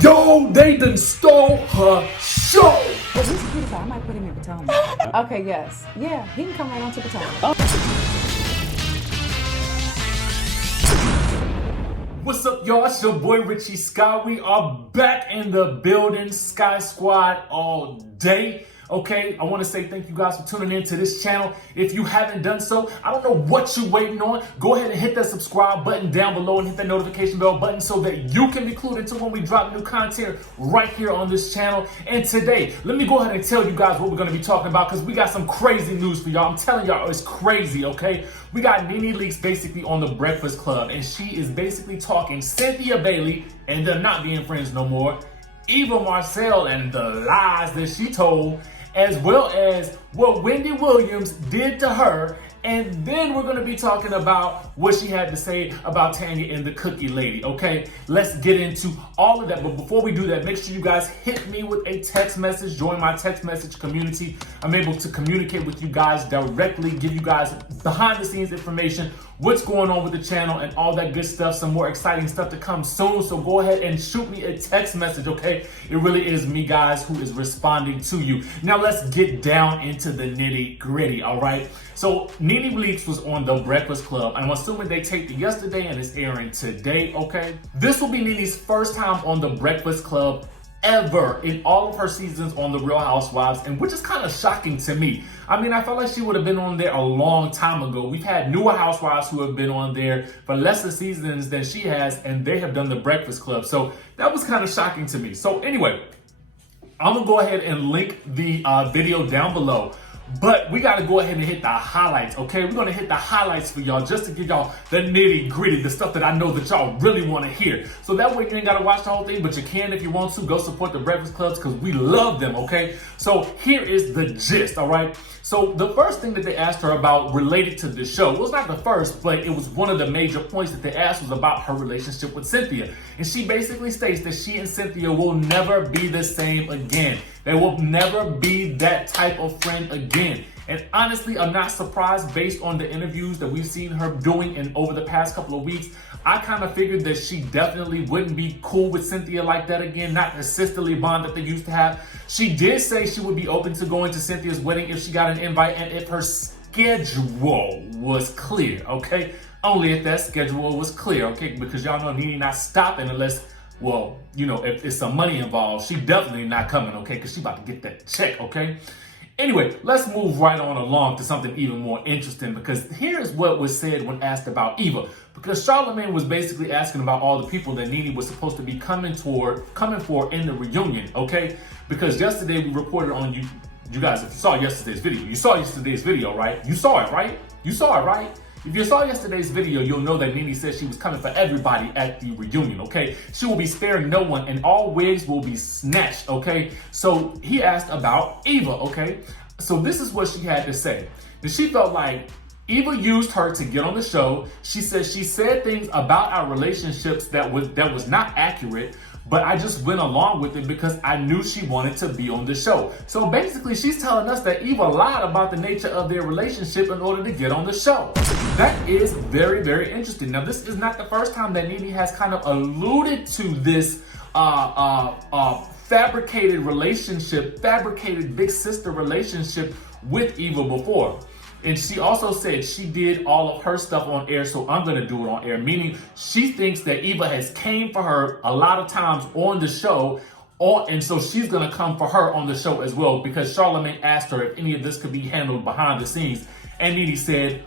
Yo, they done stole her show. Well, he's a beautiful. I might put him in Potomac. Okay, yes. Yeah, he can come right on to Potomac. What's up, y'all? It's your boy Richie Scott. We are back in the building, Sky Squad all day. Okay, I want to say thank you guys for tuning in to this channel. If you haven't done so, I don't know what you're waiting on. Go ahead and hit that subscribe button down below and hit that notification bell button so that you can be clued into when we drop new content right here on this channel. And today, let me go ahead and tell you guys what we're going to be talking about because we got some crazy news for y'all. I'm telling y'all, it's crazy, okay? We got Nene Leakes basically on the Breakfast Club, and she is basically talking Cynthia Bailey and they're not being friends no more. Eva Marcel and the lies that she told, as well as what Wendy Williams did to her. And then we're going to be talking about what she had to say about Tanya and the cookie lady, okay? Let's get into all of that. But before we do that, make sure you guys hit me with a text message. Join my text message community. I'm able to communicate with you guys directly, give you guys behind the scenes information, what's going on with the channel and all that good stuff. Some more exciting stuff to come soon. So go ahead and shoot me a text message, okay? It really is me, guys, who is responding to you. Now let's get down into the nitty gritty, all right? So Nene Leakes was on the Breakfast Club. I'm assuming they taped it yesterday and it's airing today, okay? This will be Nene's first time on the Breakfast Club ever in all of her seasons on the Real Housewives, and which is kind of shocking to me. I mean, I felt like she would have been on there a long time ago. We've had newer housewives who have been on there for lesser seasons than she has, and they have done the Breakfast Club. So that was kind of shocking to me. So anyway, I'm gonna go ahead and link the video down below. But we got to go ahead and hit the highlights, okay? We're going to hit the highlights for y'all just to give y'all the nitty gritty, the stuff that I know that y'all really want to hear. So that way you ain't got to watch the whole thing, but you can if you want to. Go support the Breakfast Clubs because we love them, okay? So here is the gist, all right? So the first thing that they asked her about related to the show, well, it's not the first, but it was one of the major points that they asked was about her relationship with Cynthia. And she basically states that she and Cynthia will never be the same again. They will never be that type of friend again. And honestly, I'm not surprised based on the interviews that we've seen her doing in over the past couple of weeks. I kind of figured that she definitely wouldn't be cool with Cynthia like that again, not the sisterly bond that they used to have. She did say she would be open to going to Cynthia's wedding if she got an invite and if her schedule was clear, okay? Only if that schedule was clear, okay? Because y'all know Nene not stopping unless, well, you know, if it's some money involved, she definitely not coming, okay? Because she about to get that check, okay? Anyway, let's move right on along to something even more interesting, because here's what was said when asked about Eva. Because Charlamagne was basically asking about all the people that Nene was supposed to be coming for in the reunion, okay? Because yesterday we reported on you guys, if you saw yesterday's video, right? You saw it, right? You saw it, right? If you saw yesterday's video, you'll know that Nene said she was coming for everybody at the reunion, okay? She will be sparing no one, and all wigs will be snatched, okay? So he asked about Eva, okay? So this is what she had to say. That she felt like Eva used her to get on the show. She said she said things about our relationships that was not accurate, but I just went along with it because I knew she wanted to be on the show. So basically, she's telling us that Eva lied about the nature of their relationship in order to get on the show. That is very, very interesting. Now, this is not the first time that Nene has kind of alluded to this fabricated relationship, fabricated big sister relationship with Eva before. And she also said she did all of her stuff on air, so I'm going to do it on air. Meaning she thinks that Eva has came for her a lot of times on the show, and so she's going to come for her on the show as well, because Charlamagne asked her if any of this could be handled behind the scenes. And Nene said,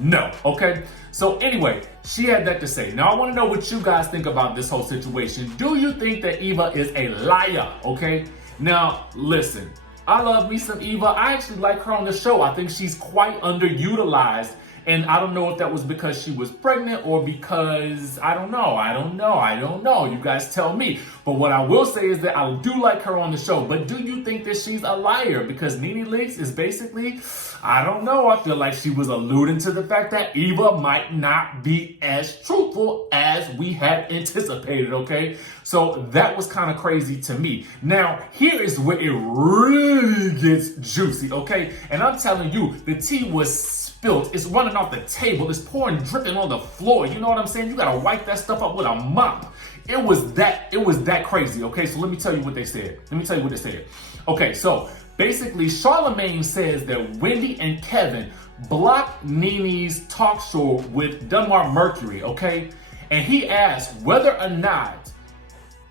no, okay? So anyway, she had that to say. Now I want to know what you guys think about this whole situation. Do you think that Eva is a liar, okay? Now, listen. I love me some Eva. I actually like her on the show. I think she's quite underutilized. And I don't know if that was because she was pregnant or because, I don't know. You guys tell me. But what I will say is that I do like her on the show. But do you think that she's a liar? Because Nene Leakes is basically, I don't know. I feel like she was alluding to the fact that Eva might not be as truthful as we had anticipated, okay? So that was kind of crazy to me. Now, here is where it really gets juicy, okay? And I'm telling you, the tea was spilled. It's running off the table. It's pouring, dripping on the floor. You know what I'm saying? You gotta wipe that stuff up with a mop. It was that crazy, okay? So let me tell you what they said. Okay, so basically, Charlamagne says that Wendy and Kevin blocked Nene's talk show with Dunmar Mercury, okay? And he asked whether or not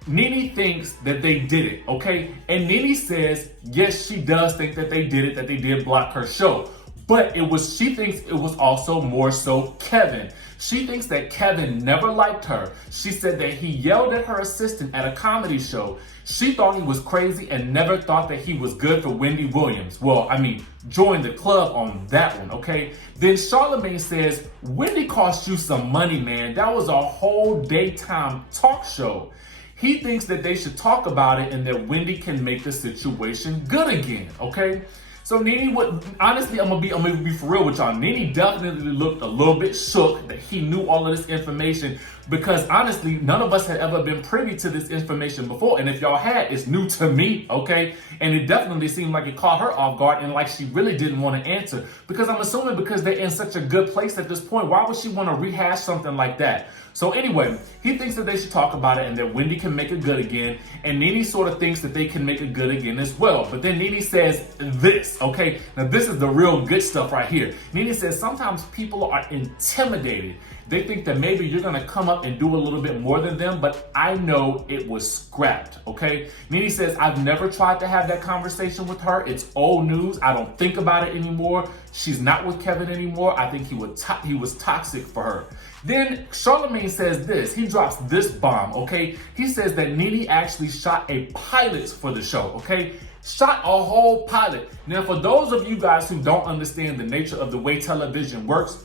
Nene thinks that they did it, okay? And Nene says, yes, she does think that they did it, that they did block her show. But she thinks it was also more so Kevin. She thinks that Kevin never liked her. She said that he yelled at her assistant at a comedy show. She thought he was crazy and never thought that he was good for Wendy Williams. Well, I mean, join the club on that one, okay? Then Charlamagne says, Wendy cost you some money, man. That was a whole daytime talk show. He thinks that they should talk about it and that Wendy can make the situation good again, okay? So Nene honestly, I'm gonna be for real with y'all. Nene definitely looked a little bit shook that he knew all of this information, because honestly, none of us had ever been privy to this information before. And if y'all had, it's new to me, okay? And it definitely seemed like it caught her off guard and like she really didn't want to answer. Because I'm assuming because they're in such a good place at this point, why would she want to rehash something like that? So anyway, he thinks that they should talk about it and that Wendy can make it good again. And Nene sort of thinks that they can make it good again as well. But then Nene says this, okay? Now this is the real good stuff right here. Nene says sometimes people are intimidated. They think that maybe you're gonna come up and do a little bit more than them, but I know it was scrapped, okay? Nene says, I've never tried to have that conversation with her. It's old news. I don't think about it anymore. She's not with Kevin anymore. I think he was toxic for her. Then Charlamagne says this. He drops this bomb, okay? He says that Nene actually shot a pilot for the show, okay? Shot a whole pilot. Now, for those of you guys who don't understand the nature of the way television works,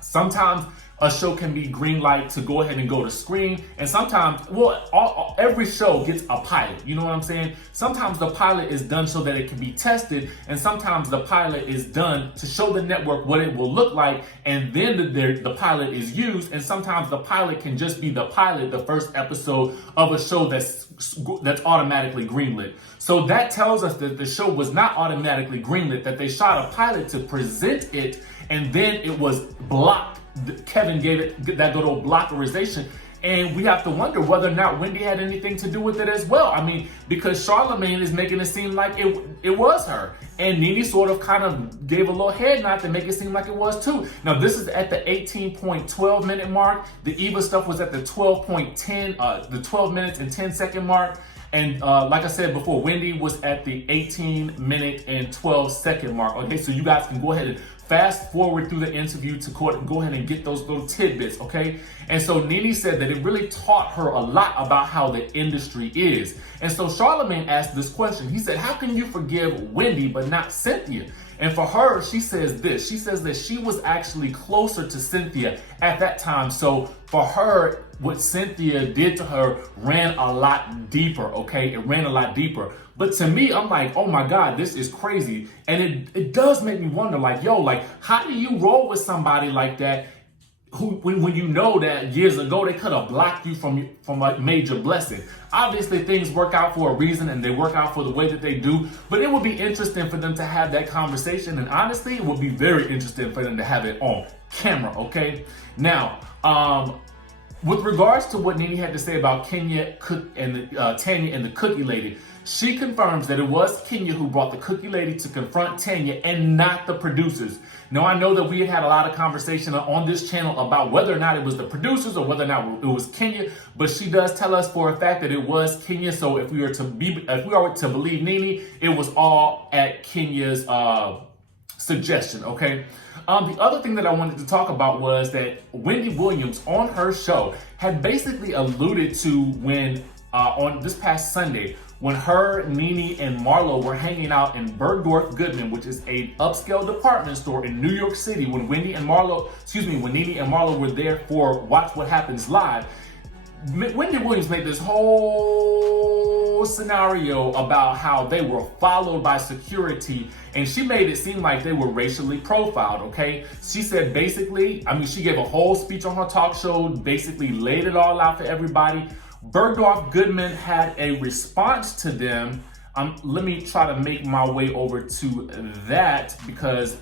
sometimes a show can be green light to go ahead and go to screen, and sometimes, every show gets a pilot, you know what I'm saying? Sometimes the pilot is done so that it can be tested, and sometimes the pilot is done to show the network what it will look like, and then the pilot is used, and sometimes the pilot can just be the pilot, the first episode of a show that's automatically greenlit. So that tells us that the show was not automatically greenlit, that they shot a pilot to present it, and then it was blocked. Kevin gave it that good old blockerization, and we have to wonder whether or not Wendy had anything to do with it as well. I mean, because Charlamagne is making it seem like it was her, and Nene sort of kind of gave a little head nod to make it seem like it was too. Now this is at the 18.12 minute mark. The Eva stuff was at the 12.10, the 12 minutes and 10 second mark. And like I said before, Wendy was at the 18 minute and 12 second mark. Okay, so you guys can go ahead and fast forward through the interview to go ahead and get those little tidbits, okay? And so Nene said that it really taught her a lot about how the industry is. And so Charlamagne asked this question. He said, how can you forgive Wendy but not Cynthia? And for her, she says this. She says that she was actually closer to Cynthia at that time. So for her, what Cynthia did to her ran a lot deeper, okay? It ran a lot deeper. But to me, I'm like, oh my God, this is crazy. And it does make me wonder, like, yo, like, how do you roll with somebody like that who, when you know that years ago they could have blocked you from a major blessing? Obviously, things work out for a reason, and they work out for the way that they do. But it would be interesting for them to have that conversation. And honestly, it would be very interesting for them to have it on camera, okay? Now, with regards to what Nene had to say about Kenya and Tanya and the cookie lady, she confirms that it was Kenya who brought the cookie lady to confront Tanya and not the producers. Now, I know that we had a lot of conversation on this channel about whether or not it was the producers or whether or not it was Kenya, but she does tell us for a fact that it was Kenya. So if we are to believe Nene, it was all at Kenya's suggestion, okay? The other thing that I wanted to talk about was that Wendy Williams on her show had basically alluded to when on this past Sunday, when her, Nene, and Marlo were hanging out in Bergdorf Goodman, which is a upscale department store in New York City, when Nene and Marlo were there for Watch What Happens Live, Wendy Williams made this whole scenario about how they were followed by security, and she made it seem like they were racially profiled, okay? She said basically, she gave a whole speech on her talk show, basically laid it all out for everybody. Bergdorf Goodman had a response to them. Let me try to make my way over to that because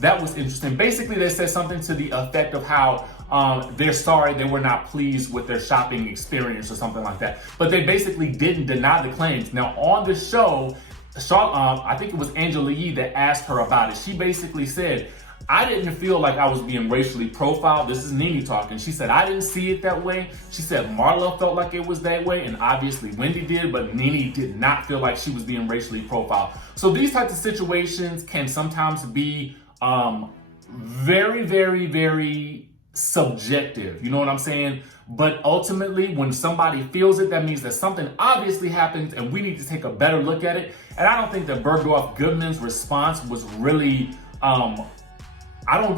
that was interesting. Basically, they said something to the effect of how they're sorry they were not pleased with their shopping experience or something like that. But they basically didn't deny the claims. Now on the show, I think it was Angela Yee that asked her about it. She basically said, I didn't feel like I was being racially profiled. This is Nene talking. She said, I didn't see it that way. She said Marlo felt like it was that way, and obviously Wendy did, but Nene did not feel like she was being racially profiled. So these types of situations can sometimes be very, very, very subjective. You know what I'm saying? But ultimately, when somebody feels it, that means that something obviously happens and we need to take a better look at it. And I don't think that Bergdorf Goodman's response was really, I don't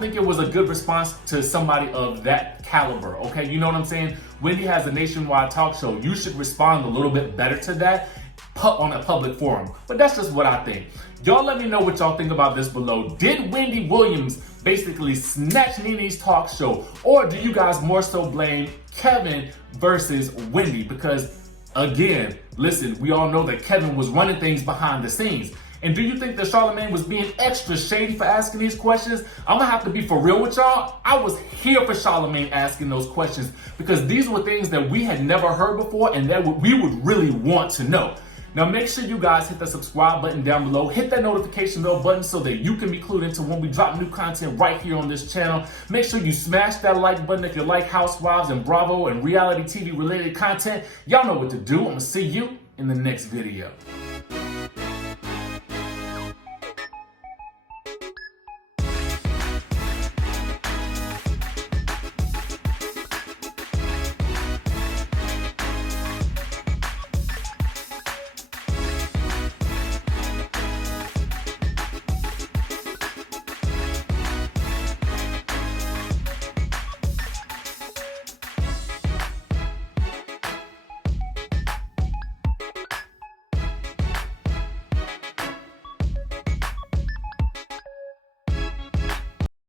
think it was a good response to somebody of that caliber, okay? You know what I'm saying? Wendy has a nationwide talk show. You should respond a little bit better to that on a public forum. But that's just what I think. Y'all let me know what y'all think about this below. Did Wendy Williams basically snatch Nene's talk show? Or do you guys more so blame Kevin versus Wendy? Because again, listen, we all know that Kevin was running things behind the scenes. And do you think that Charlamagne was being extra shady for asking these questions? I'm gonna have to be for real with y'all. I was here for Charlamagne asking those questions because these were things that we had never heard before and that we would really want to know. Now make sure you guys hit the subscribe button down below, hit that notification bell button so that you can be clued into when we drop new content right here on this channel. Make sure you smash that like button if you like Housewives and Bravo and reality TV related content. Y'all know what to do. I'm gonna see you in the next video.